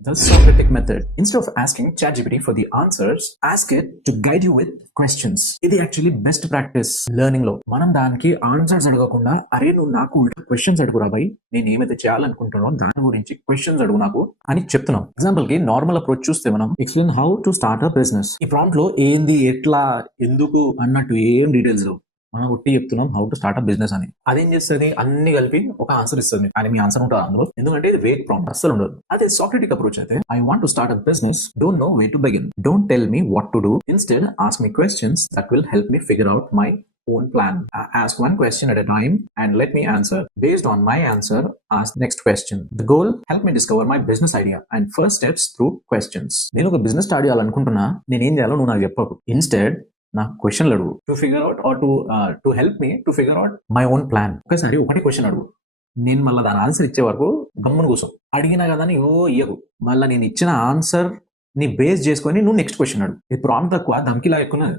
The Socratic method. Instead of asking ChatGPT for the answers, ask it to guide you with questions. ఇది actually best practice learning లో. మనం దానికి answers అడగకుండా, అరే నువ్వు నాకు క్వశ్చన్స్ అడుగురా బై, నేను ఏమైతే చేయాలనుకుంటున్నానో దాని గురించి క్వశ్చన్స్ అడుగు నాకు అని చెప్తున్నాం. ఎగ్జాంపుల్ కి నార్మల్ అప్రోచ్ చూస్తే మనం explain how to start a business. ఈ ప్రాంప్ట్ లో ఏంది, ఎట్లా, ఎందుకు అన్నట్టు ఏం డీటెయిల్స్ లేవు. మనం ఒట్టి చెప్తున్నాం how to start a business అని. అదేం చేస్తుంది, అన్ని కలిపి ఒక ఆన్సర్ ఇస్తుంది. కానీ మీ ఆన్సర్ ఉంటుంది అందులో, ఎందుకంటే ఇది వేగ్ ప్రాంప్ట్, అస్సలు ఉండదు. అదే సాక్రటిక్ అప్రోచ్ అయితే, I want to start a business, don't know way to begin, don't tell me what to do, instead ask me questions that will help me figure out my own plan. Ask one question at a time and let me answer. Based on my answer, ask next question. The goal, help me discover my business idea and first steps through questions. నేను ఒక business start చేయాలనుకుంటున్నా, నేను ఏం చేయాలో నువ్వు నాకు చెప్పకు. Instead నాకు క్వశ్చన్లు అడుగు, to figure out or to help me to figure out my own plan. ఒకసారి ఒకటి క్వశ్చన్ అడుగు, నేను మళ్ళీ దాని ఆన్సర్ ఇచ్చే వరకు గమ్మున కూర్చో. అడిగినా కదా అని ఇయ్యకు. మళ్ళీ నేను ఇచ్చిన ఆన్సర్ ని బేస్ చేసుకొని నువ్వు నెక్స్ట్ క్వశ్చన్ అడుగు. ఇది ప్రాంప్ట్ తక్కువ, ధమ్కిలా ఎక్కువ.